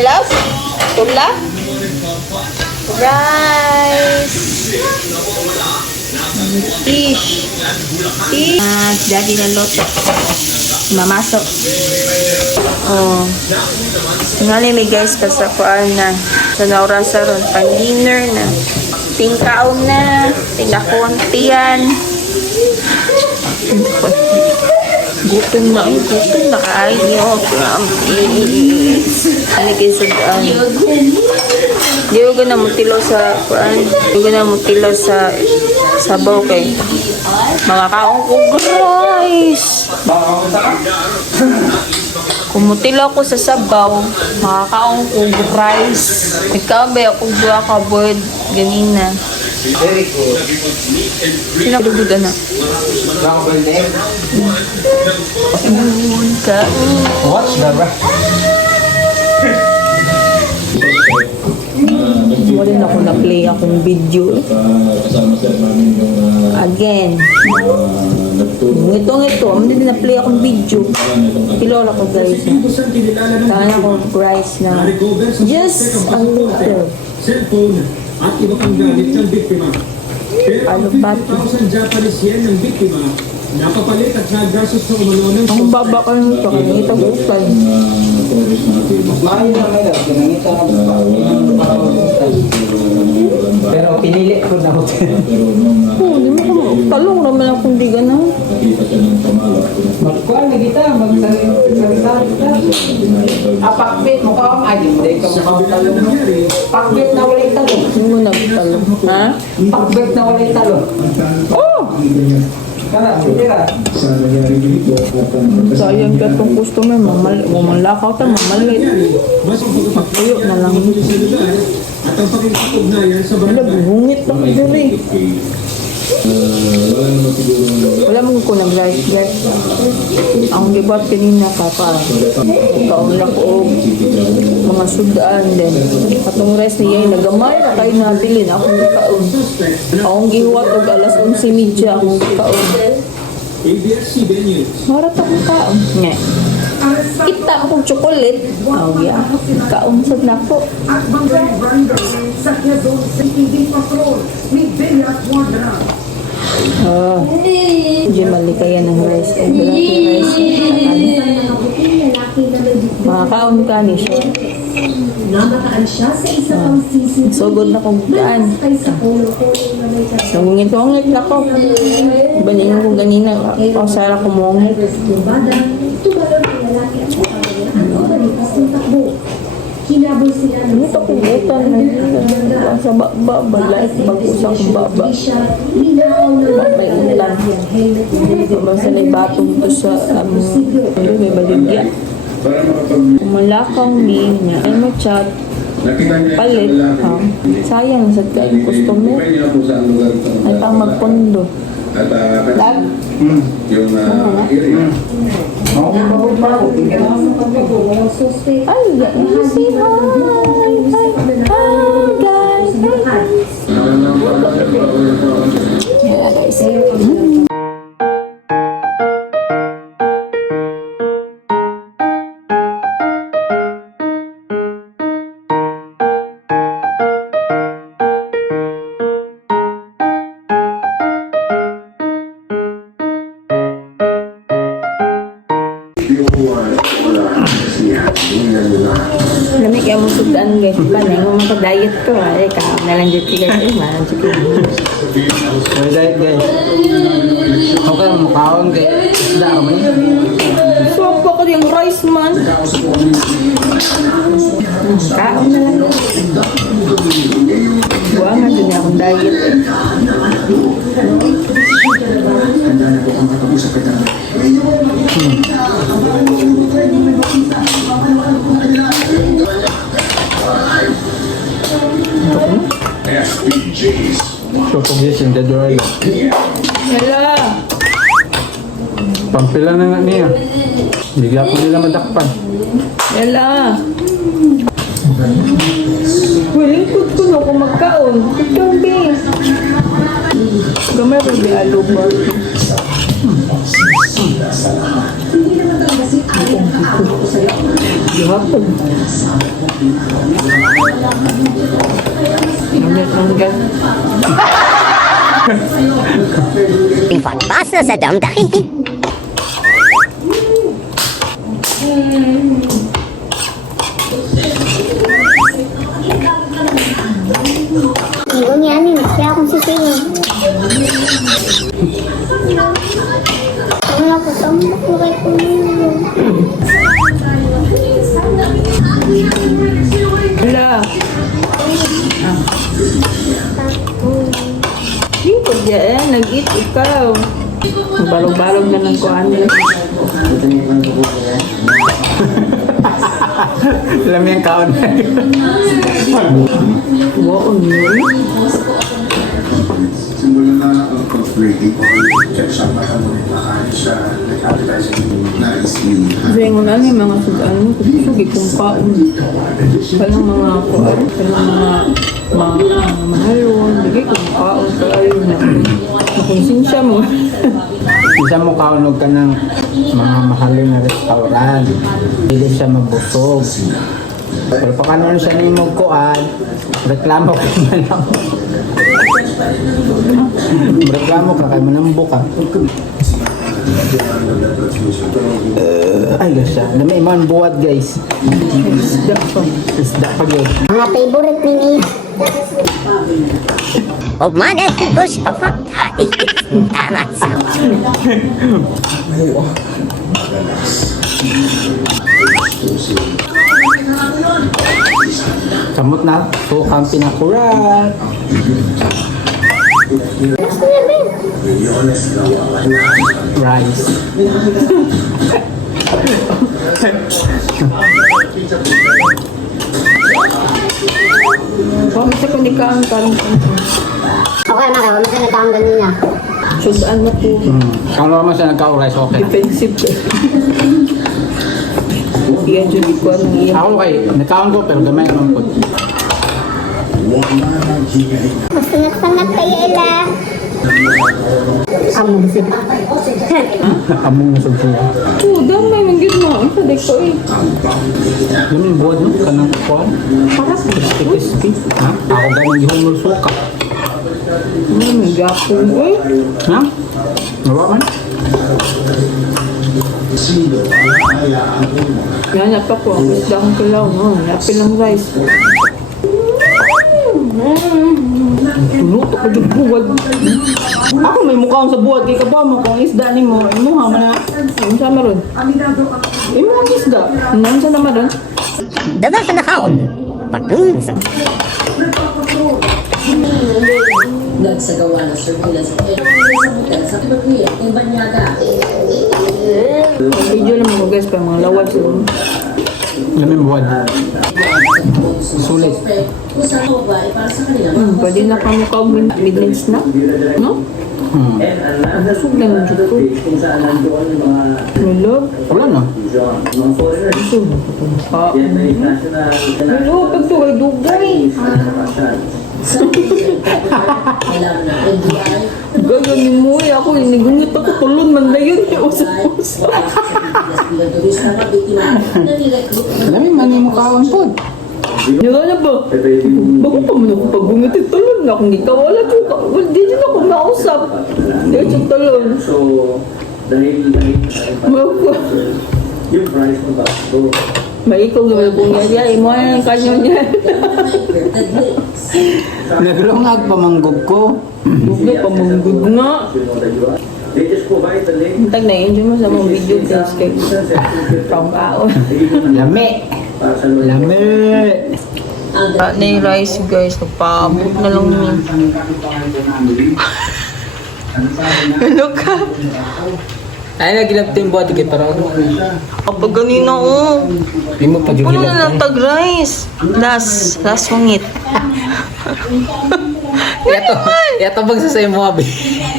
my love? Tula? Rice. Fish. Fish. Daddy na loto. Mamasok. Oh. Ngali may guys kasakuan na. Sa naurasa ron. Pan-dinner na. Tingkaon na. Tingkakuntian. Gutom na. Gutom na kayo. Aligay sa daan. Di ko na mutilo sa kuan. Di ko na mutilo sa sabaw kay mga kaong ko guys. Kumutilo ko sa sabaw, mga kaong ko rice. Ikaw ba ako dua ka bird ganina. Very good. Sinabuda na. Watch the rest. Wala na ako na-play akong video. Again. Ito. Hindi na-play akong video. Kilala ko guys. Kaya ako rice na. Just a little. Cellphone at iba pang gamit ng biktima. Pero ang 50,000 Japanese yen ng biktima, napapalit at nagastos ng umano ng Ang baba ko nito. Kanita ko ukay. Pero pinili ko na hotel. Oh, di mo ko. Talong naman akong di ganaw. Magkuhan na kita, magsalita kita. Pakbit mo ka ang ayun. Hindi ka mukhang talong. Pakbit na walay talong. Hindi mo nagtalong. Ha? Pakbit na walay talong. Oh! Kara, tira. Sayang ka itong customer. Mamalakaw ka, mamalit. Tuyo na lang. at ang pakikipugnayan sa Wala, barangay. bungit lang diri. Wala mong ko nag-rice guys. Ang libat kanina kapa. Kaon lang ko mga sudaan din. Atong rice niya ay nagamay na kayo nabilin. Akong kaon. Akong gihuwat og alas 11:30 akong kaon. ABS-CBN News. Marat akong kaon. Nga. Kita akong chocolate. Oh yeah. Kaon sa nako. At barangay sa Quezon City Patrol ni Bella Quadra. Oh. Hindi malikayan ng rice. Malaki rice. Makakaon ka ni siya. Namataan siya sa isa pang sisi. Sugod na kong kaan. Ay sa ulo-ulo na may Nangungit-ungit na ko. Banin ko ganina. Ako sara ko mongit. kasubada. Tumalon ang lalaki at kapatid at bumalikas ng takbo. Hinabol sila ng Ito ko butan. Sa baba. Balay. Bagusa kong baba. Ninakaw ng May ulan. Basta na ibatong to sa may baligya. Kumalakaw niya. Ay mo chat. Palit. Sayang sa tayo customer. Ay pang magpondo. Lag. Yung area. suspect. Ay, easy. Hi, guys. Yeah, guys. Lamig yung mga sudan guys. Panay mo diet ko. Ay, kaam na lang dito guys. Ay, malang chicken. May diet guys. Okay, mukhaon guys. Isda ka ba yun? Swap ako yung rice man. Kaam na lang. Buwa nga dun akong diet. SPGs. So, pagising, dadwala. Hala. Pampila na nga niya. Hindi ako nila madakpan. Hala. Lingkod ko na kung magkaon. Ikaw, be. Gamay ba be alubar? Gihapon. Nanggat. Ipagpasa sa damdamin. Iyon yan eh, kaya akong sisingin. Wala ko tambak na kay Pumilo. Hala. Dito dyan, nag-eat ikaw. Balog-balog na ng kuhan nila. Alam yung kaon na yun. Wow, yun. Simula na ang pag-breaking check sa mga makain sa advertising na isli. Kasi yung ano yung mga sudan mo, sugi kung paon. Palang mga kuhan, palang mga mahalon, hindi kung paon, kaya na makonsensya mo. Isa mo kaunog ka ng mga mahalo na restaurant. Hindi siya mabusog. Pero pag ano siya nimog kuan, reklamo ka man lang. Reklamo ka kay manambok ka. Ay, gasa. Dami man buhat guys. Isda pa. Isda pa yun. Mga favorite ni Nia. Huwag man at gusto pa. Tama sa. Kamot na. Sukang pinakurat. Rice. Kung isa ko ni Kaan, karong Okay na kayo, mas nagkaang ganun niya. sudan na po. Kung naman siya nagka-rice, okay. Defensive ka. Iyan dyan di ko anong iyan. Ako kay, nagkaon ko pero gamay naman po. Mas sangat kayo ila. Among sila. Among nasog siya. Oo, damay mong yun mo. Ang saday ko eh. Alam yung buwan mo, kanang kuwan. Para sa Crispy. Ha? Ako ganang yung suka. may gapon ko eh. Ha? Nawa man? Yan, pa ko. Ang isda akong kilaw. Napil ang rice. Tuluto ka dyan buwad. Ako may mukha akong sa buwad. Kaya ka ba mo kung isda ni mo. Ay mukha man na. Ano sa maron? Ay mukha ang isda. Ano sa naman ron? Dapat sa nakaon. Pagpunsa. Nagsagawa ng surveillance sa hotel sa Tibaguya, yung Banyaga. Video naman ko guys pa mga lawad sila. Alam yung buwan. Sulit. Kung saan ako ba, para sa kanila. Pwede na kami ka midnight snack. No? Ang busog na ng dito. Nulog. Wala na. Busog na ito. Nulog. Pag ito ay dugay. Sa kailangan ng NBI, Gaya ni Moy. Ako inigungit ako. Tulon man na yun. Usap-usap. turista na biktima na nirecruit Alam yung mani mo kawan po. Nagana ba? Bakit pa mo na pag-gungit? Tulon na akong ikaw. Wala ko ka. Di din ako nausap. Di ako tulon. So, dahil Mako. yung price mo ba? So, May ikaw naman po niya. Diya, imo ang kanyo niya. Naglungag pa manggog ko. Dugay pa manggug nga. they just provide the link Tag na-enjoy mo sa mga video guys kay pang kaon. Lami. para sa loob. Lami. Na yung rice guys, nagpaabot na lang niya. Ano ka? Ay, nagilap yung buwan. Tigay parang. Kapag ganina oh. Hindi mo pa Ano na lang tag rice? Last wangit. Yato bang sa mo abi.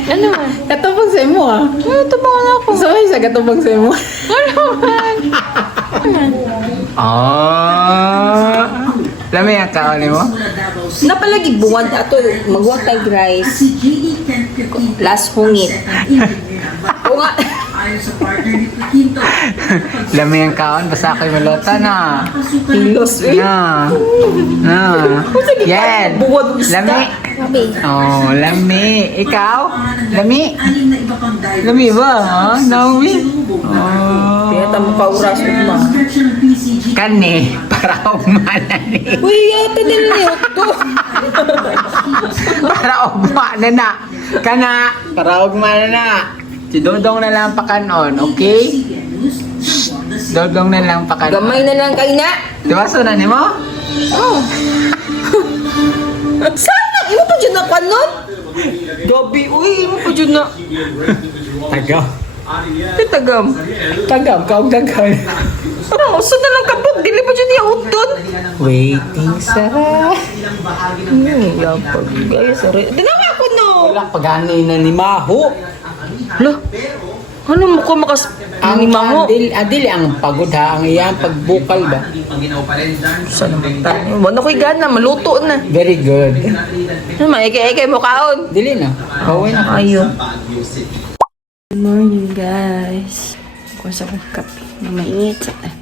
Ano man? Yato bang sa mo ah. Ito ba na ako? So ay sa gatubang sa mo. Ano man? Ah. Lami ang kaon mo. Napalagi buwad ato magwag tag rice. Last hungit. O nga. Lami ang kaon, basta ako'y malota na. Hilos, eh. Na. Yan. Lami. Oh, lami. Ikaw? Lami? Lami ba, ha? Naomi? Oh. Kaya tamo ka oras mo. Kani, para umana ni. Uy, yata din niyo to. Para umana na. Kana, para umana na. Si Dodong na lang pakanon, okay? Dodong na lang pakanon. Gamay na lang kay na. Dibaso na ni mo? Oh. Sana, imo pa dyan na kanon? Gabi, uy, imo pa dyan na. Tagam. Tagam. Tagam, kaong dagan. Parang uso na lang kapag, dili pa dyan niya utod. Waiting sa... Yapag, guys, sorry. Dinawa ko no. Wala pagani na ni Maho. Hala, ano mo ko makas... Ang Ni Maho. adil ang pagod ha, ang iyang pagbukal ba? Saan naman tayo? Wala ko'y gana, maluto na. Very good. Ano, maike-ike mo kaon. Dili na. Kawin na. Ayun. Good morning, guys. Kuha sa kong kape. Mainit sa drink.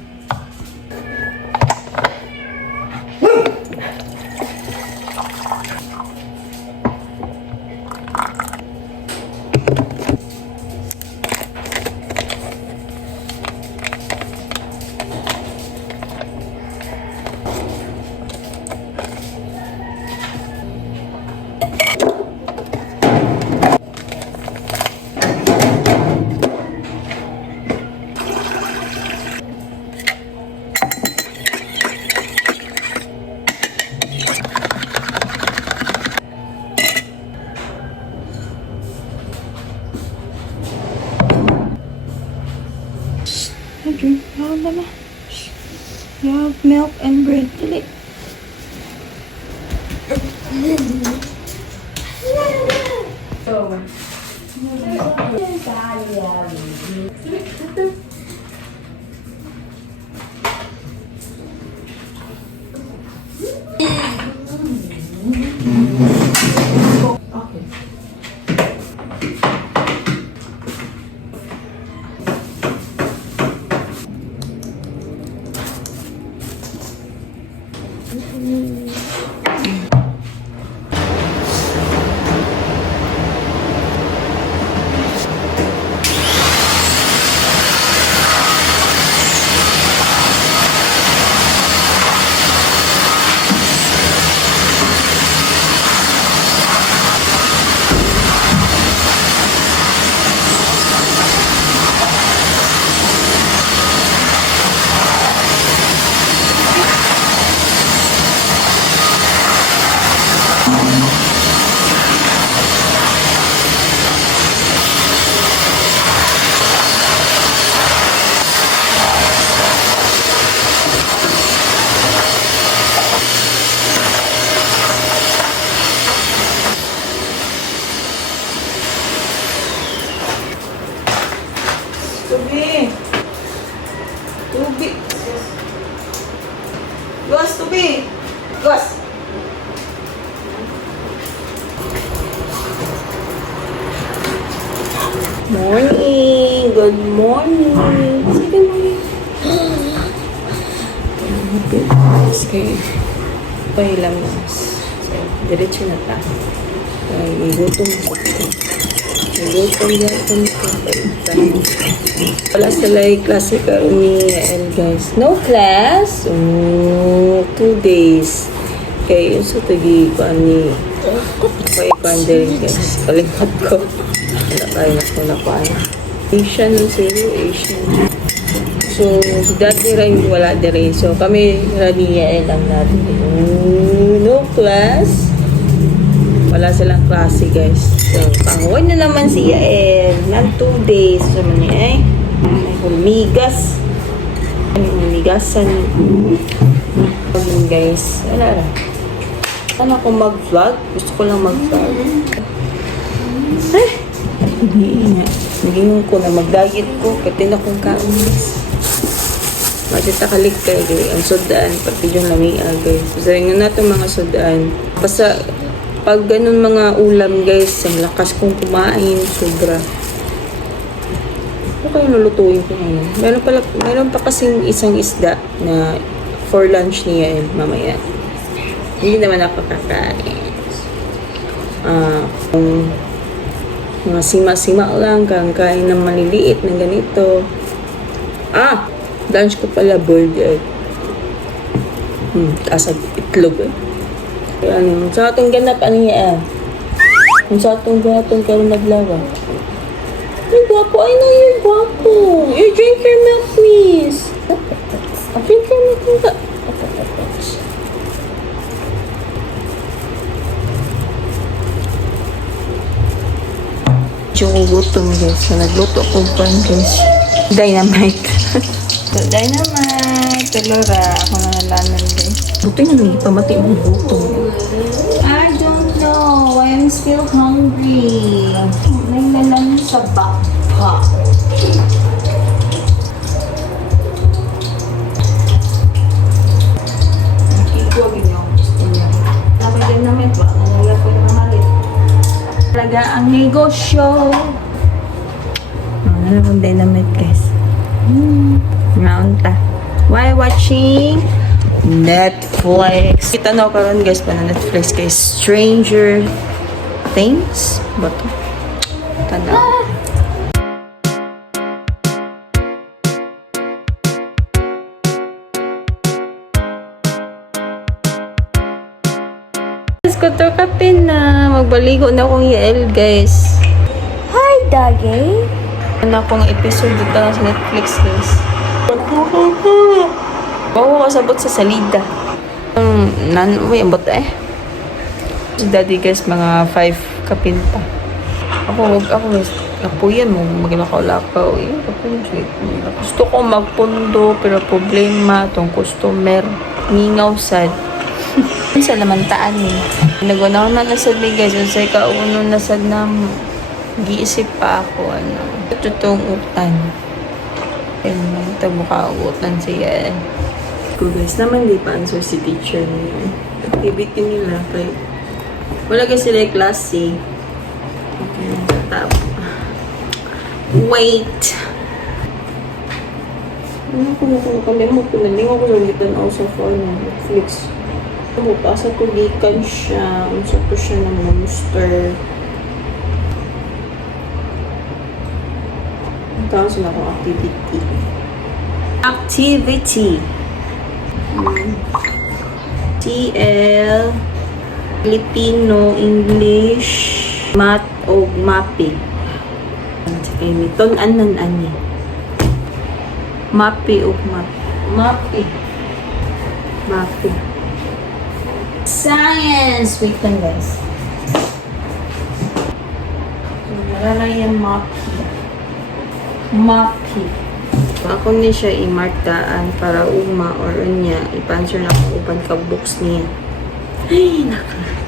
You have milk and bread. Dili. Tubi. Tubi. Gus, Tubi. Gus. Morning. Good morning. Say good morning. Okay. Pahilang na. So, diretso na ta. Ay, gutom ko. Gutom ko. Wala sila klase karon and guys. No class. 2 days. Okay, yun sa tagi ko ani. Okay, pandering guys. Kalimot ko. Nakaya ko na pa. Asian ng zero, Asian. So, si Daddy rin wala din rin. So, kami raniya lang natin. No class. Wala silang klase guys. So, panguwan na naman si Yael. Nag 2 days. So, man niya ay. May humigas. May humigasan. Guys. Wala lang. Saan ako mag-vlog? Gusto ko lang mag-vlog. Hindi nga. Naging ko na mag-diet ko. Pati na kong kaon. Matitakalig kayo guys. Ang sudaan. Pati yung lamia guys. Basta rin nga natin mga sudaan. Basta pag ganun mga ulam guys, ang lakas kong kumain. Sobra. kayo lulutuin ko ngayon? Meron pa kasing isang isda na for lunch niya mamaya. Hindi naman ako kakain. Kung mga sima-sima lang, kain ng maliliit na ganito. Lunch ko pala, boiled egg. Asag itlog eh. Yan, sa atong ganap, ano yan? Kung sa atong ganapon karon naglawa. Ay, guwapo. Ay, na yun, guwapo. You drink your milk, please. Drink your milk. Yung gutom, guys. So, nagluto ko pa, guys. Dynamite. So, dynamite. Talora. Ako na nalaman, guys. Buti na may pamati mo gutom. I don't know. I'm still hungry. May nalang sa backpack. Nakikogin niyo. Gusto niya. Napay dynamite ba? Nalala ko yung malit. Talaga ang negosyo. Ano akong dynamite, guys. Maunta. Why watching Netflix? Kita na karon guys pa na Netflix kay Stranger Things. Bato. Tanaw. Ko to kapin na. Magbaligo na akong IL, guys. Hi, Daggy. Ano akong episode dito na sa Netflix, guys. Oo, kasabot sa salida. Uy, ambot eh. Si Daddy, guys, mga 5 kapin pa. Ako, guys, napuyan mo, maglakaw-lakaw. Gusto ko magpundo, pero problema, tong customer, ngingaw sad. Sa lamantaan eh. Nagwanaw na nasad ni guys. Yung sa ikauno nasad na giisip pa ako. Tutong utan. Ayun, ito mukha utan siya. Ko guys, naman di pa answer si teacher niya. Activity nila. Kaya wala kasi sila klase. Okay, tap. Wait! Ano ko kalimutan ko na lingaw ko lang gitan ako sa phone Netflix. Bukas ako gikan siya. Unsa to siya ng monster. Tawag sila akong activity. Activity. TL, Filipino, English, Math, o Mapi. Sige, miton anan ani. Mapi o Mapi. Mapi. Science! Wait lang, guys. Naralayan Mapi. Ako ni siya imarkaan para uma or niya ipanswer na kung upan ka books niya. Ay, naka.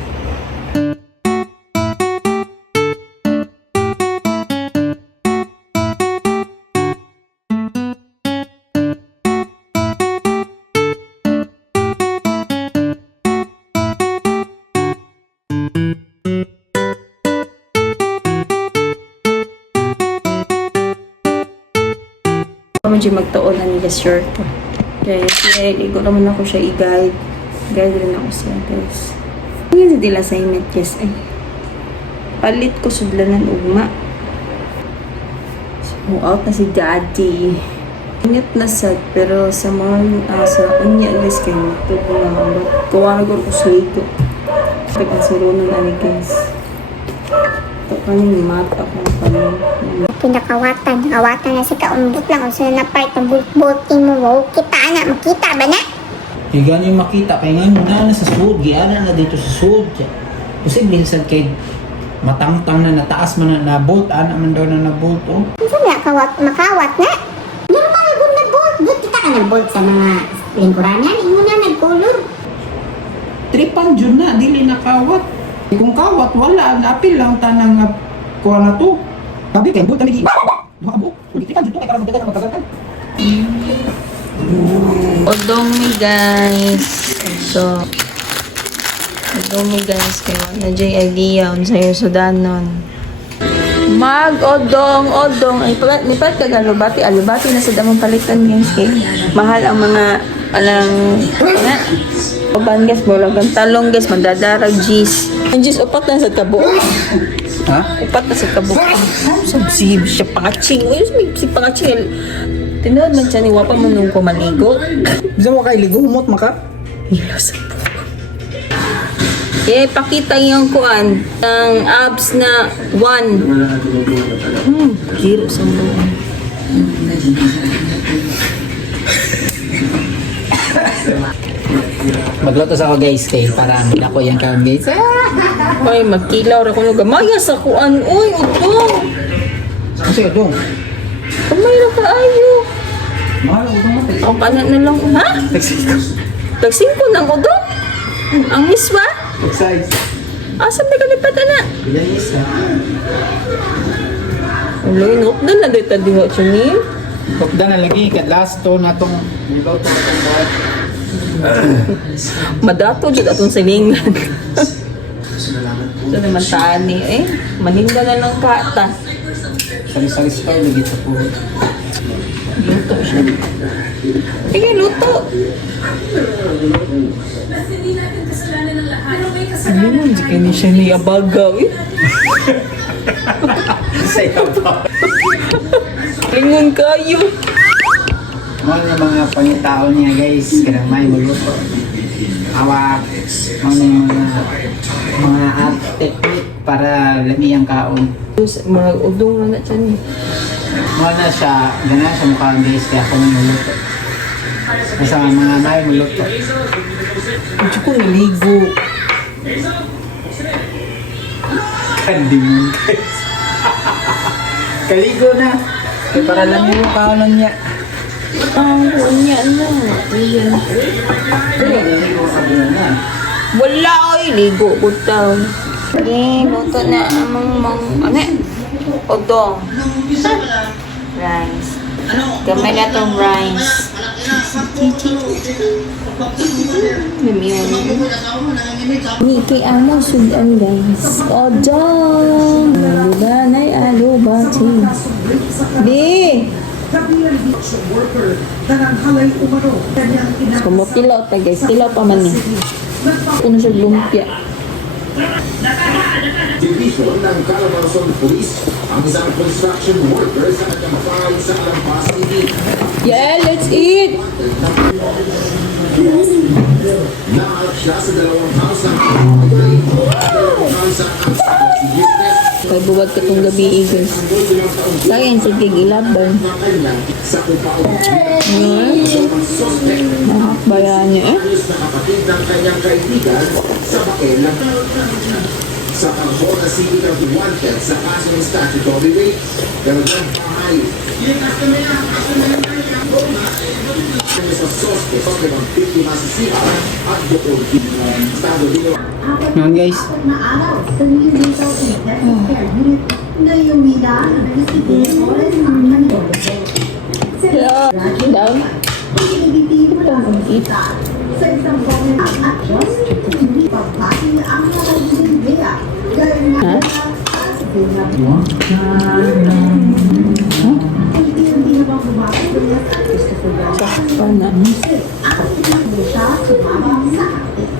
Medyo magtuon na nila short ko. Kaya ligo naman ako siya i-guide. Guide rin ako siya, guys. Ngayon sa dila assignment, guys. Ay, palit ko sudlanan ugma. So, out na si Daddy. Ingat na sad, pero sa mga, sa unya, guys, kayo, ito ko na, kuha na ko sa ligo. Pagkasurunan na ni, guys. Ito kanin, mata ko na kanin. Pinakawatan. Awatan na si kaumbot lang. Kung saan na part ng bulting mo. Wow, kita na. Makita ba na? Yung ganyan makita. Kaya nga na sa sud. Giana na dito sa sud. Posible sa kay matangtang na nataas man na bolt. Ana man daw na bolt. Oh. Saan na? Makawat na? Normal kung nag-bolt. Doon kita ka nag-bolt sa mga lingkuranan. Imo na nag-color. Tripan dyan na. Dili nakawat. Kung kawat, wala. Naapil lang tanang kuha na to. Sabi kayo, bolt kami di. Makabuk. Tripan dyan to. Kaya karang magdagan magkagatan. Odomi, guys. So, odomi, guys. Kaya na dyan idea. Unsa'yo sudanon. Odong. Ay, may palit ka alubati. Alubati na sa damang palitan guys. Okay? Mahal ang mga, na. Oban guys, bulag ang talong guys, mandadarag G's. Ang G's, upat na sa kabo. Ha? Upat na sa kabo. Si pangaching. Uy, si pangaching. Tinood man siya ni Wapa mo nung kumaligo. Gusto mo kay ligo, humot maka? Eh, pakita yung kuan ng abs na 1. Zero sa buwan. Magluto sa ako guys kay para ako yan karon guys. Ay, magkilaw ra ko no gamaya sa kuan. Uy, udong. Kasi ito. Kamay ra kaayo. Mahal ako matay. O kanan na lang, ha? Tag-5 ng udong? Ang miswa? Exercise. Asa may kalipat na? Ilan is na? Uloy, nukdan na dito diho siya ni. Kapda na lagi kat last to na tong luto tong bawat. Madato dyan atong silingan. So naman tani eh. Maninda na lang kata. Sari-sari store lagi sa pulo. Luto siya. Sige, luto. Ano mo, hindi kayo siya niyabagaw eh. Saya pa. Lingon kayo. Mga yung mga pangitao niya guys, kaya may maluto. Awak, mga art technique para lami ang kaon. Marag udong na siya ni. Mga na siya, gana siya mukha guys, kaya ako maluto. Kasi mga may maluto. Hindi ko naligo. Hindi mo guys. Kaligo na. Kaya para lang yung kaonan niya. Niya na. Ayan. Wala oy, ligo ko taon. Eh, luto na amang udong. Rice. Gamay na tong rice. Niki amo sudan guys. Udong. Lubanay alubati. Di. Kumukilaw ta guys. Kilaw pa man ni. Kung siya lumpia. Division ng Calabarzon Police ang isang construction worker sa katampay sa Alampas City. Yeah, let's eat. Naharap siya sa 2 house ng business Kay buwag ka itong gabi guys. Sayang sa gigilaban. sa kupaong Nakakbayan niya eh. na kapatid ng kanyang kaibigan sa Bakela. Sa Pangbola City ng wanted sa kaso ng statutory rape. Gano'n pahay. Sa soste, soste ng biktima sa siya at bukod estado din. Yan guys. na araw sa New Dental Intensive Care Unit na iuwila ng Recipe Oras ang Manila. Down. Eat. Sa isang comment at action, hindi pagbati ang nakagulong idea. Gaya nga sa binabot. Hindi na bang bumabot niya sa Christopher Garcia? Pana. Ang pinagbo siya sumabang sa atin.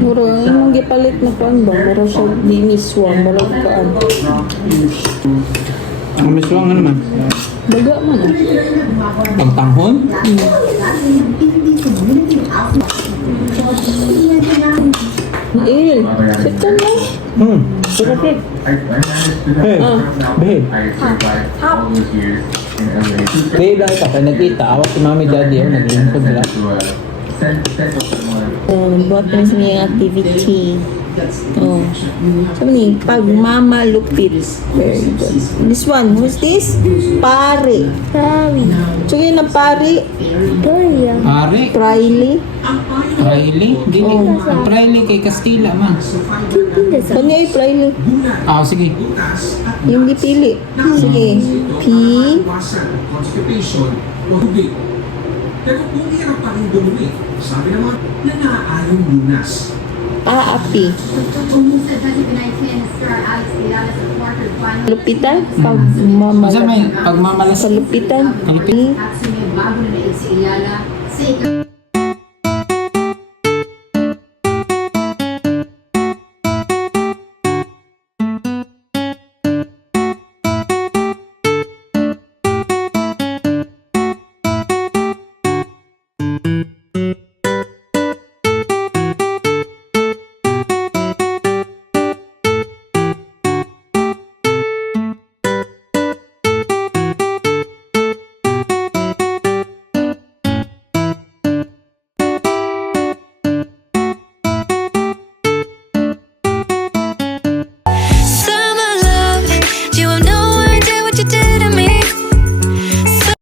Muro, yung gipalit na kuan ba? Muro siya diniswa. Muro kaan. Ang miswang ano man? Baga man ah. Pagtanghon? Il. Sito na. Perfect. Hey, babe. Babe lang ito. Kaya nagkita. Awak si mami daddy. Naglingkod nila. Buat na sa niyang activity. Oh. Sabi ni, pagmamalupit. Very good. This one, who's this? Pare. So yun ang pare. Pare. Riley. Riley? Dili. Ang Riley kay Castilla man. Kanya ay Riley. Ah, sige. Yung dipili. Sige. P. Constipation, mahugid. Pero kung hirap pa rin dumumi, sabi naman na naaayon lunas. Api. Lupitan? Kasi may pagmamalas. Sa lupitan. Kalupit. Api.